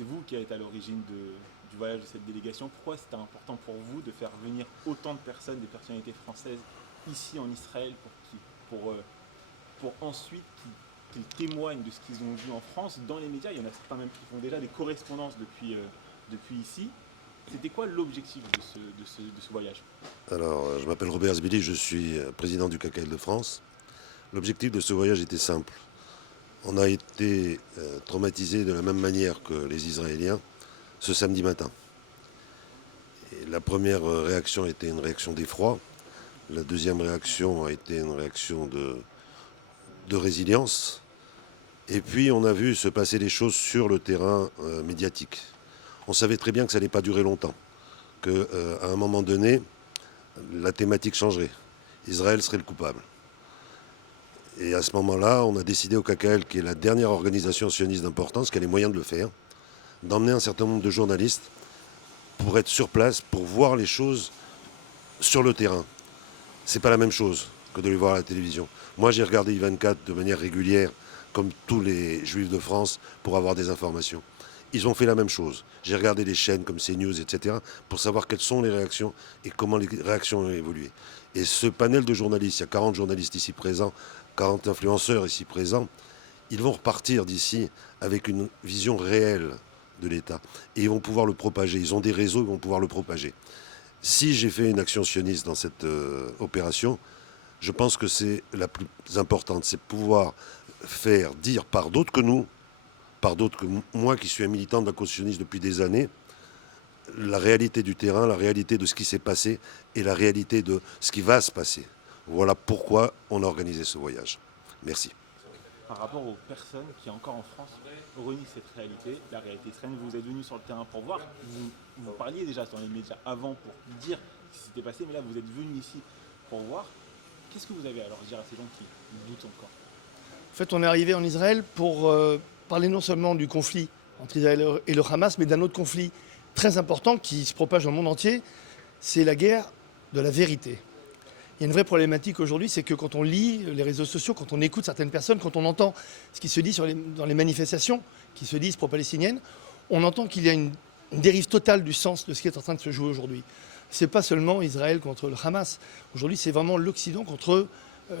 c'est vous qui êtes à l'origine du voyage de cette délégation. Pourquoi c'était important pour vous de faire venir autant de personnes, des personnalités françaises, ici en Israël, pour ensuite qu'ils témoignent de ce qu'ils ont vu en France dans les médias? Il y en a certains même qui font déjà des correspondances depuis ici. C'était quoi l'objectif de ce voyage? Alors, je m'appelle Robert Zbili, je suis président du KKL de France. L'objectif de ce voyage était simple. On a été traumatisés de la même manière que les Israéliens ce samedi matin. Et la première réaction était une réaction d'effroi. La deuxième réaction a été une réaction de résilience. Et puis on a vu se passer des choses sur le terrain médiatique. On savait très bien que ça n'allait pas durer longtemps, qu'à un moment donné, la thématique changerait. Israël serait le coupable. Et à ce moment-là, on a décidé au KKL, qui est la dernière organisation sioniste d'importance, qui a les moyens de le faire, d'emmener un certain nombre de journalistes pour être sur place, pour voir les choses sur le terrain. C'est pas la même chose que de les voir à la télévision. Moi, j'ai regardé I24 de manière régulière, comme tous les juifs de France, pour avoir des informations. Ils ont fait la même chose. J'ai regardé des chaînes comme CNews, etc., pour savoir quelles sont les réactions et comment les réactions ont évolué. Et ce panel de journalistes, il y a 40 journalistes ici présents, 40 influenceurs ici présents, ils vont repartir d'ici avec une vision réelle de l'État. Et ils vont pouvoir le propager. Ils ont des réseaux, ils vont pouvoir le propager. Si j'ai fait une action sioniste dans cette opération, je pense que c'est la plus importante. C'est pouvoir faire dire par d'autres que nous, par d'autres que moi qui suis un militant de la cause sioniste depuis des années, la réalité du terrain, la réalité de ce qui s'est passé et la réalité de ce qui va se passer. Voilà pourquoi on a organisé ce voyage. Merci. Par rapport aux personnes qui, encore en France, renient cette réalité, la réalité israélienne, vous êtes venus sur le terrain pour voir, vous parliez déjà dans les médias avant pour dire ce qui s'était passé, mais là vous êtes venus ici pour voir. Qu'est-ce que vous avez à leur dire à ces gens qui doutent encore? En fait, on est arrivé en Israël pour parler non seulement du conflit entre Israël et le Hamas, mais d'un autre conflit très important qui se propage dans le monde entier, c'est la guerre de la vérité. Il y a une vraie problématique aujourd'hui, c'est que quand on lit les réseaux sociaux, quand on écoute certaines personnes, quand on entend ce qui se dit dans les manifestations qui se disent pro-palestiniennes, on entend qu'il y a une dérive totale du sens de ce qui est en train de se jouer aujourd'hui. Ce n'est pas seulement Israël contre le Hamas. Aujourd'hui, c'est vraiment l'Occident contre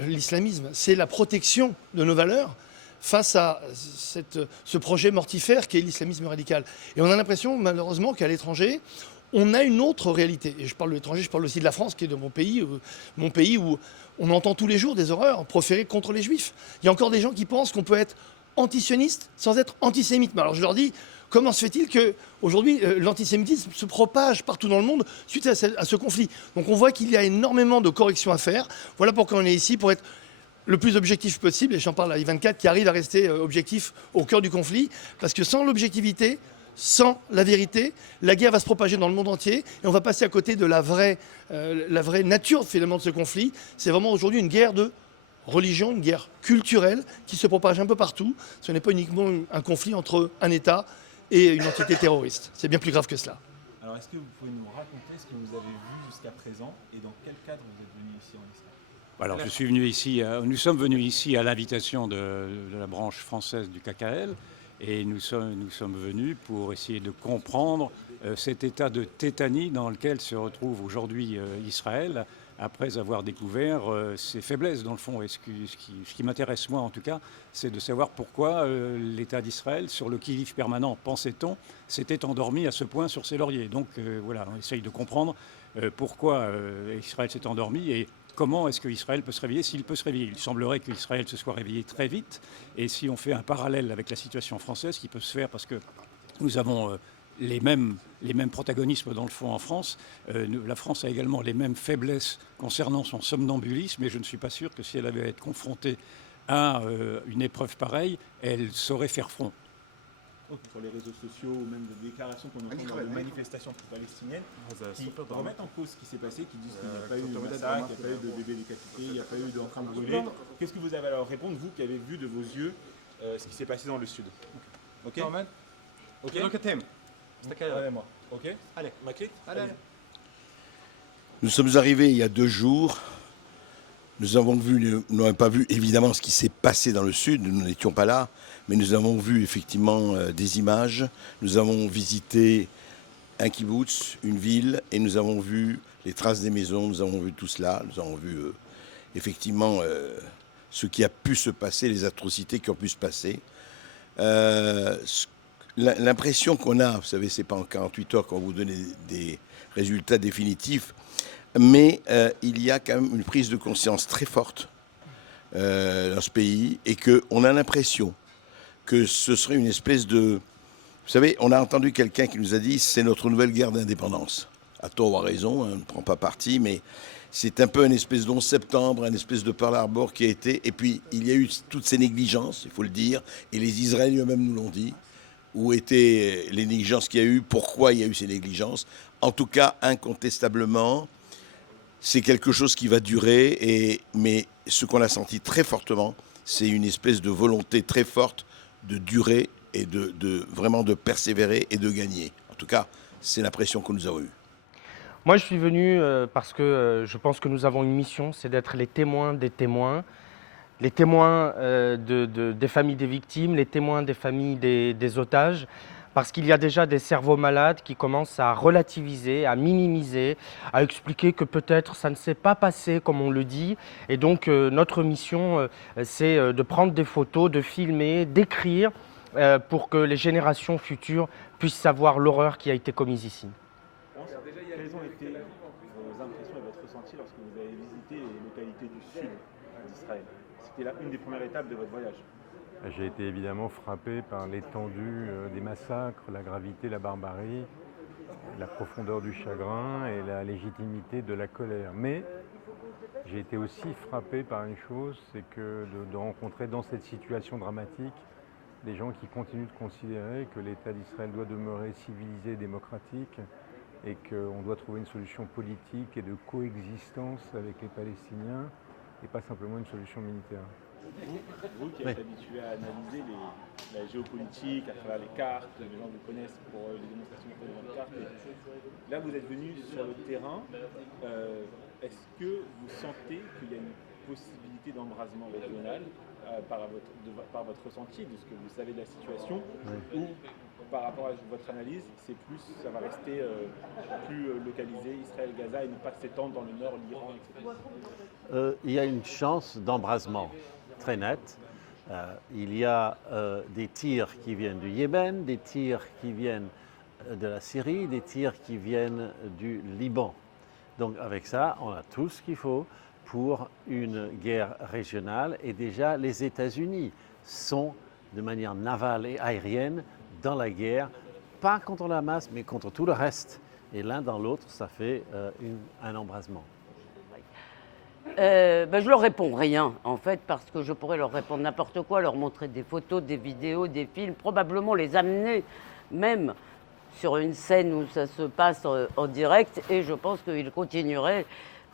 l'islamisme. C'est la protection de nos valeurs face à ce projet mortifère qu'est l'islamisme radical. Et on a l'impression, malheureusement, qu'à l'étranger, on a une autre réalité. Et je parle de l'étranger, je parle aussi de la France, qui est de mon pays où on entend tous les jours des horreurs proférées contre les juifs. Il y a encore des gens qui pensent qu'on peut être antisioniste sans être antisémite. Mais alors je leur dis, comment se fait-il qu'aujourd'hui, l'antisémitisme se propage partout dans le monde suite à ce conflit? Donc on voit qu'il y a énormément de corrections à faire. Voilà pourquoi on est ici, pour être le plus objectif possible. Et j'en parle à I24 qui arrive à rester objectif au cœur du conflit. Parce que sans l'objectivité, sans la vérité, la guerre va se propager dans le monde entier et on va passer à côté de la vraie nature finalement de ce conflit. C'est vraiment aujourd'hui une guerre de religion, une guerre culturelle qui se propage un peu partout. Ce n'est pas uniquement un conflit entre un État et une entité terroriste. C'est bien plus grave que cela. Alors est-ce que vous pouvez nous raconter ce que vous avez vu jusqu'à présent et dans quel cadre vous êtes venu ici en Israël? Alors, je suis venu ici, nous sommes venus ici à l'invitation de la branche française du KKL et nous sommes venus pour essayer de comprendre cet état de tétanie dans lequel se retrouve aujourd'hui Israël après avoir découvert ses faiblesses dans le fond. Et ce qui m'intéresse moi en tout cas, c'est de savoir pourquoi l'État d'Israël, sur le qui-vive permanent, pensait-on, s'était endormi à ce point sur ses lauriers. Donc voilà, on essaye de comprendre pourquoi Israël s'est endormi et comment est-ce qu'Israël peut se réveiller, s'il peut se réveiller. Il semblerait qu'Israël se soit réveillé très vite. Et si on fait un parallèle avec la situation française, qui peut se faire parce que nous avons les mêmes protagonismes dans le fond en France, la France a également les mêmes faiblesses concernant son somnambulisme. Et je ne suis pas sûr que si elle avait à être confrontée à une épreuve pareille, elle saurait faire front. Sur les réseaux sociaux ou même des déclarations qu'on entend dans les manifestations palestiniennes qui remettent en cause ce qui s'est passé, qui disent qu'il n'y a pas eu de massacre, il n'y a pas eu de bébés décapités, il n'y a pas eu d'enfants brûlés. Qu'est-ce que vous avez à leur répondre, vous qui avez vu de vos yeux ce qui s'est passé dans le sud? Ok. Ok. Moi. Ok. Allez. Maklik. Allez. Nous sommes arrivés il y a 2 jours Nous n'avons pas vu évidemment ce qui s'est passé dans le sud, nous n'étions pas là, mais nous avons vu effectivement des images. Nous avons visité un kibbutz, une ville, et nous avons vu les traces des maisons, nous avons vu tout cela, nous avons vu effectivement ce qui a pu se passer, les atrocités qui ont pu se passer. L'impression qu'on a, vous savez, c'est pas en 48 heures qu'on vous donne des résultats définitifs, mais il y a quand même une prise de conscience très forte dans ce pays et qu'on a l'impression que ce serait une espèce de... Vous savez, on a entendu quelqu'un qui nous a dit c'est notre nouvelle guerre d'indépendance. À tort ou à raison, on ne prend pas parti, mais c'est un peu une espèce d'11 septembre, une espèce de Pearl Harbor qui a été... Et puis, il y a eu toutes ces négligences, il faut le dire, et les Israéliens eux-mêmes nous l'ont dit. Où étaient les négligences qu'il y a eu, pourquoi il y a eu ces négligences. En tout cas, incontestablement, c'est quelque chose qui va durer, mais ce qu'on a senti très fortement, c'est une espèce de volonté très forte de durer et vraiment de persévérer et de gagner. En tout cas, c'est l'impression que nous avons eue. Moi, je suis venu parce que je pense que nous avons une mission, c'est d'être les témoins des témoins, les témoins des familles des victimes, les témoins des familles des otages, parce qu'il y a déjà des cerveaux malades qui commencent à relativiser, à minimiser, à expliquer que peut-être ça ne s'est pas passé comme on le dit. Et donc notre mission, c'est de prendre des photos, de filmer, d'écrire, pour que les générations futures puissent savoir l'horreur qui a été commise ici. Quelles ont été vos impressions et votre ressenti lorsque vous avez visité les localités du sud d'Israël? C'était une des premières étapes de votre voyage. J'ai été évidemment frappé par l'étendue des massacres, la gravité, la barbarie, la profondeur du chagrin et la légitimité de la colère. Mais j'ai été aussi frappé par une chose, c'est que de rencontrer dans cette situation dramatique des gens qui continuent de considérer que l'État d'Israël doit demeurer civilisé et démocratique et qu'on doit trouver une solution politique et de coexistence avec les Palestiniens et pas simplement une solution militaire. Vous qui êtes habitué à analyser la géopolitique, à travers les cartes, les gens vous connaissent pour les démonstrations que vous faites dans les cartes. Et là, vous êtes venu sur le terrain. Est-ce que vous sentez qu'il y a une possibilité d'embrasement régional par votre ressenti de ce que vous savez de la situation, ou par rapport à votre analyse, ça va rester plus localisé, Israël-Gaza, et ne pas s'étendre dans le nord, l'Iran, etc. Il y a une chance d'embrasement très nette. Il y a des tirs qui viennent du Yémen, des tirs qui viennent de la Syrie, des tirs qui viennent du Liban. Donc avec ça, on a tout ce qu'il faut pour une guerre régionale. Et déjà, les États-Unis sont de manière navale et aérienne dans la guerre, pas contre le Hamas, mais contre tout le reste. Et l'un dans l'autre, ça fait un embrasement. Je leur réponds rien, en fait, parce que je pourrais leur répondre n'importe quoi, leur montrer des photos, des vidéos, des films, probablement les amener même sur une scène où ça se passe en direct, et je pense qu'ils continueraient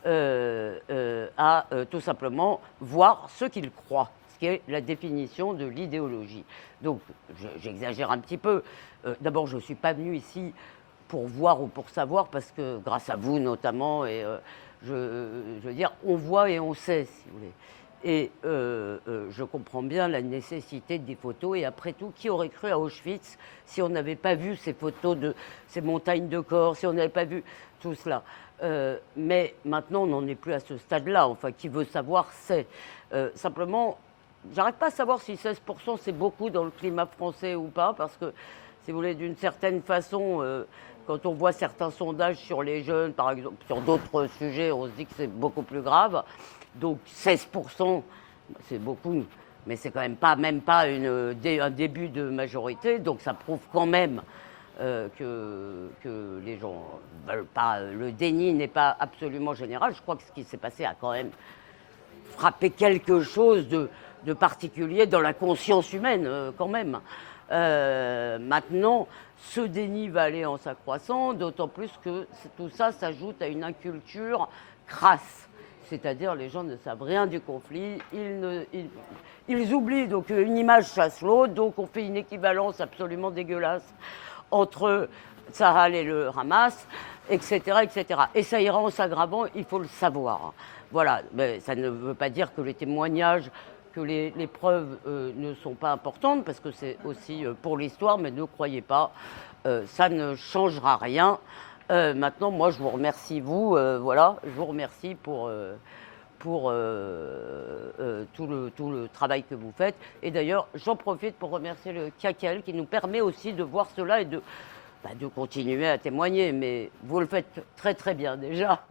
à tout simplement voir ce qu'ils croient, ce qui est la définition de l'idéologie. Donc, j'exagère un petit peu. D'abord, je ne suis pas venu ici pour voir ou pour savoir, parce que grâce à vous notamment, et je veux dire, on voit et on sait, si vous voulez. Et je comprends bien la nécessité des photos. Et après tout, qui aurait cru à Auschwitz si on n'avait pas vu ces photos de ces montagnes de corps, si on n'avait pas vu tout cela. Mais maintenant, on n'en est plus à ce stade-là. Enfin, qui veut savoir, sait. Simplement, j'arrive pas à savoir si 16% c'est beaucoup dans le climat français ou pas, parce que, si vous voulez, d'une certaine façon, quand on voit certains sondages sur les jeunes, par exemple, sur d'autres sujets, on se dit que c'est beaucoup plus grave. Donc 16%, c'est beaucoup, mais c'est quand même pas un début de majorité. Donc ça prouve quand même que les gens veulent pas. Le déni n'est pas absolument général. Je crois que ce qui s'est passé a quand même frappé quelque chose de particulier dans la conscience humaine, quand même. Maintenant, ce déni va aller en s'accroissant, d'autant plus que tout ça s'ajoute à une inculture crasse. C'est-à-dire les gens ne savent rien du conflit, ils oublient, donc une image chasse l'autre, donc on fait une équivalence absolument dégueulasse entre Tsahal et le Hamas. etc., etc. Et ça ira en s'aggravant, il faut le savoir. Voilà, mais ça ne veut pas dire que les témoignages, que les preuves ne sont pas importantes, parce que c'est aussi pour l'histoire, mais ne croyez pas, ça ne changera rien. Maintenant, moi, je vous remercie, vous, voilà, je vous remercie pour tout le travail que vous faites. Et d'ailleurs, j'en profite pour remercier le KKL qui nous permet aussi de voir cela et de continuer à témoigner. Mais vous le faites très très bien déjà.